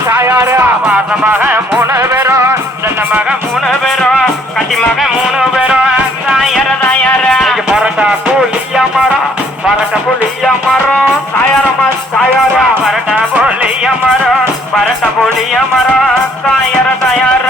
தாயாரு பாச மக மூணு பேரும் சின்ன மக மூணு பேரும் கட்டி மக மூணு பேரும் தாயர தாயார பரட்டா புலியா மரம் பரட்ட புலியா மரம். தாயாரம்மா தாயாரா பரட்ட போலிய மரம் பரட்ட போலிய மரம். தாயர தாயார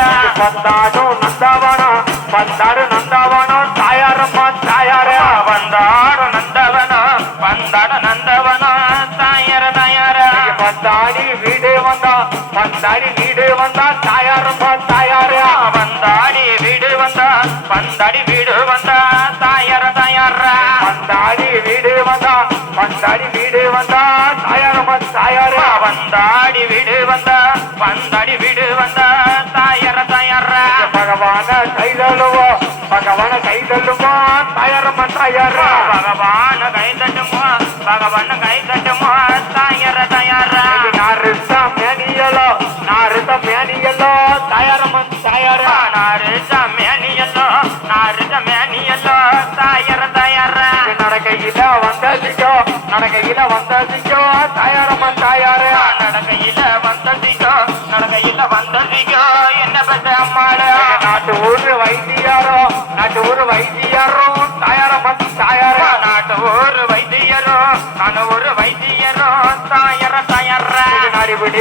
பந்தாடி வீடு வந்தா பந்தாடி வீடு வந்தா தாயாரம்மா தாயாரா. வந்தாடி வீடு வந்தா வந்தாடி வீடு வந்தா தாயர தாயார. பந்தாடி வீடு வந்தா பந்தாடி வீடு வந்தா தாயாரம்மா தாயாரா. வந்தாடி வீடு வந்தா வந்தாடி வீடு வந்தா தாயர தாயார. பகவான கைதழுவோ பகவான கைதழுவோ தாயாரம்மா தாயாரா. பகவான கை தட்டுமோ பகவான கை தட்டுமோ தாயர தாயாரம்மா தாயாரா நாரு மேனியல்லோ நாரு மேனியல்லோ தாயர. தாயார நடக்கையில வந்ததிக்கோ நடக்கையில வந்ததிக்கோ தாயாரம்மா தாயாரா நடக்கையில வந்ததிக்கோ நடக்கையில வந்ததிக்கோ என்ன பெற்ற அம்மாள நாட்டு ஊரு வைத்தியாரோ நாட்டு ஊரு வைத்திய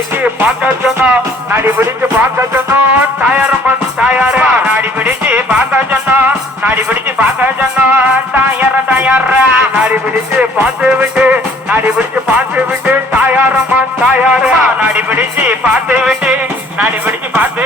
பிடிச்சு பார்க்க சொன்னோம் நாடி பிடிச்சு பார்க்க சொன்னோம் தாயாரம்மா தாயாரா. நாடி பிடிச்சு பார்க்க சொன்னோம் நாடி பிடிச்சு பார்க்க சொன்னோம் தாயர தாயர. நாடி பிடிச்சு பார்த்து விட்டு நாடி பிடிச்சு பார்த்து விட்டு தாயாரம்மா தாயாரா. நாடி பிடிச்சு பார்த்து விட்டு நாடி பிடிச்சு பார்த்து